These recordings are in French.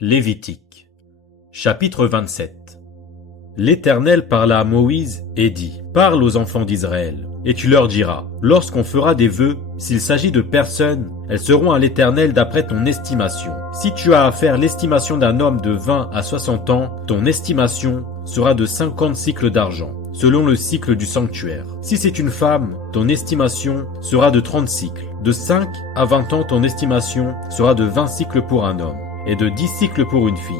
Lévitique, chapitre 27. L'Éternel parla à Moïse et dit : Parle aux enfants d'Israël, et tu leur diras : Lorsqu'on fera des vœux, s'il s'agit de personnes, elles seront à l'Éternel d'après ton estimation. Si tu as à faire l'estimation d'un homme de 20 à 60 ans, ton estimation sera de 50 cycles d'argent, selon le cycle du sanctuaire. Si c'est une femme, ton estimation sera de 30 cycles. De 5 à 20 ans, ton estimation sera de 20 cycles pour un homme, et de 10 cycles pour une fille.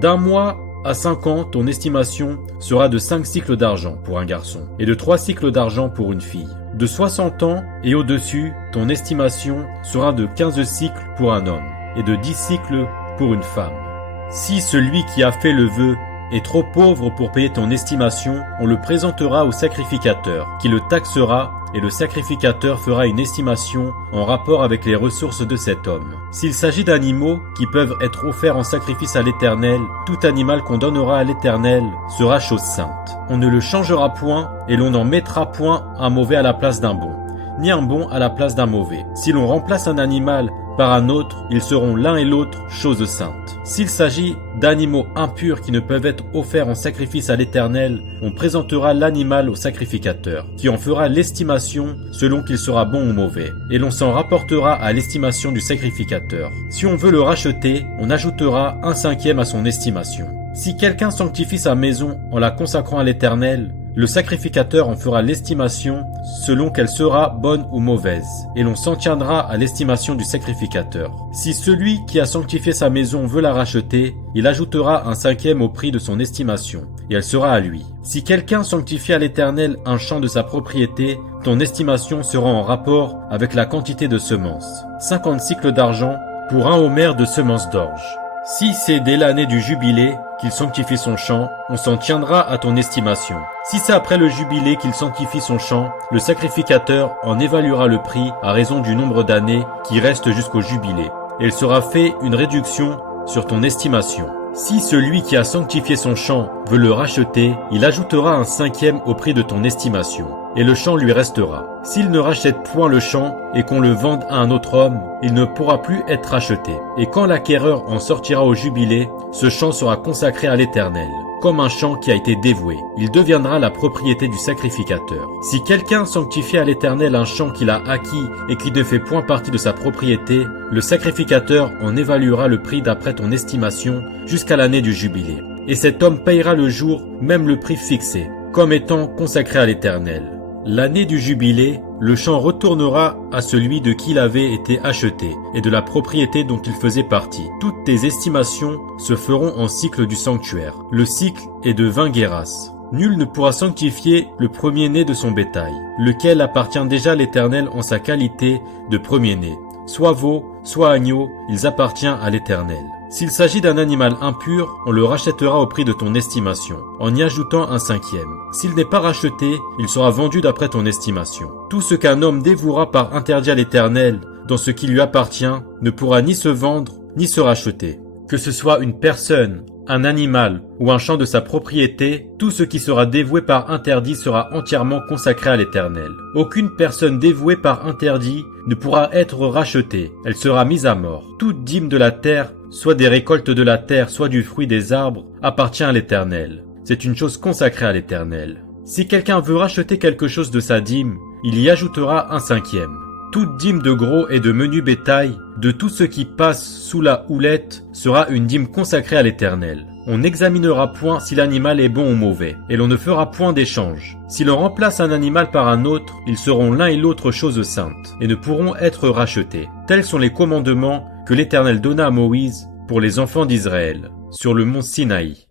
D'un mois à 5 ans, ton estimation sera de 5 cycles d'argent pour un garçon, et de 3 cycles d'argent pour une fille. De 60 ans et au-dessus, ton estimation sera de 15 cycles pour un homme, et de 10 cycles pour une femme. Si celui qui a fait le vœu est trop pauvre pour payer ton estimation, on le présentera au sacrificateur, qui le taxera, et le sacrificateur fera une estimation en rapport avec les ressources de cet homme. S'il s'agit d'animaux qui peuvent être offerts en sacrifice à l'Éternel, tout animal qu'on donnera à l'Éternel sera chose sainte. On ne le changera point, et l'on n'en mettra point un mauvais à la place d'un bon, ni un bon à la place d'un mauvais. Si l'on remplace un animal par un autre, ils seront l'un et l'autre choses saintes. S'il s'agit d'animaux impurs qui ne peuvent être offerts en sacrifice à l'Éternel, on présentera l'animal au sacrificateur, qui en fera l'estimation selon qu'il sera bon ou mauvais, et l'on s'en rapportera à l'estimation du sacrificateur. Si on veut le racheter, on ajoutera 1/5 à son estimation. Si quelqu'un sanctifie sa maison en la consacrant à l'Éternel, le sacrificateur en fera l'estimation selon qu'elle sera bonne ou mauvaise, et l'on s'en tiendra à l'estimation du sacrificateur. Si celui qui a sanctifié sa maison veut la racheter, il ajoutera 1/5 au prix de son estimation, et elle sera à lui. Si quelqu'un sanctifie à l'Éternel un champ de sa propriété, ton estimation sera en rapport avec la quantité de semences. 50 cycles d'argent pour un homère de semences d'orge. Si c'est dès l'année du jubilé qu'il sanctifie son champ, on s'en tiendra à ton estimation. Si c'est après le jubilé qu'il sanctifie son champ, le sacrificateur en évaluera le prix à raison du nombre d'années qui restent jusqu'au jubilé, et il sera fait une réduction sur ton estimation. Si celui qui a sanctifié son champ veut le racheter, il ajoutera 1/5 au prix de ton estimation, et le champ lui restera. S'il ne rachète point le champ et qu'on le vende à un autre homme, il ne pourra plus être racheté. Et quand l'acquéreur en sortira au jubilé, ce champ sera consacré à l'Éternel, comme un champ qui a été dévoué. Il deviendra la propriété du sacrificateur. Si quelqu'un sanctifie à l'Éternel un champ qu'il a acquis et qui ne fait point partie de sa propriété, le sacrificateur en évaluera le prix d'après ton estimation jusqu'à l'année du jubilé. Et cet homme payera le jour même le prix fixé, comme étant consacré à l'Éternel. L'année du jubilé, le champ retournera à celui de qui il avait été acheté et de la propriété dont il faisait partie. Toutes tes estimations se feront en cycle du sanctuaire. Le cycle est de 20 guéras. Nul ne pourra sanctifier le premier-né de son bétail, lequel appartient déjà à l'Éternel en sa qualité de premier-né. Soit veau, soit agneau, ils appartiennent à l'Éternel. S'il s'agit d'un animal impur, on le rachètera au prix de ton estimation, en y ajoutant 1/5. S'il n'est pas racheté, il sera vendu d'après ton estimation. Tout ce qu'un homme dévouera par interdit à l'Éternel, dans ce qui lui appartient, ne pourra ni se vendre, ni se racheter. Que ce soit une personne, un animal ou un champ de sa propriété, tout ce qui sera dévoué par interdit sera entièrement consacré à l'Éternel. Aucune personne dévouée par interdit ne pourra être rachetée, elle sera mise à mort. Toute dîme de la terre, soit des récoltes de la terre, soit du fruit des arbres, appartient à l'Éternel. C'est une chose consacrée à l'Éternel. Si quelqu'un veut racheter quelque chose de sa dîme, il y ajoutera 1/5. Toute dîme de gros et de menu bétail, de tout ce qui passe sous la houlette, sera une dîme consacrée à l'Éternel. On n'examinera point si l'animal est bon ou mauvais, et l'on ne fera point d'échange. Si l'on remplace un animal par un autre, ils seront l'un et l'autre choses saintes, et ne pourront être rachetés. Tels sont les commandements que l'Éternel donna à Moïse pour les enfants d'Israël, sur le mont Sinaï.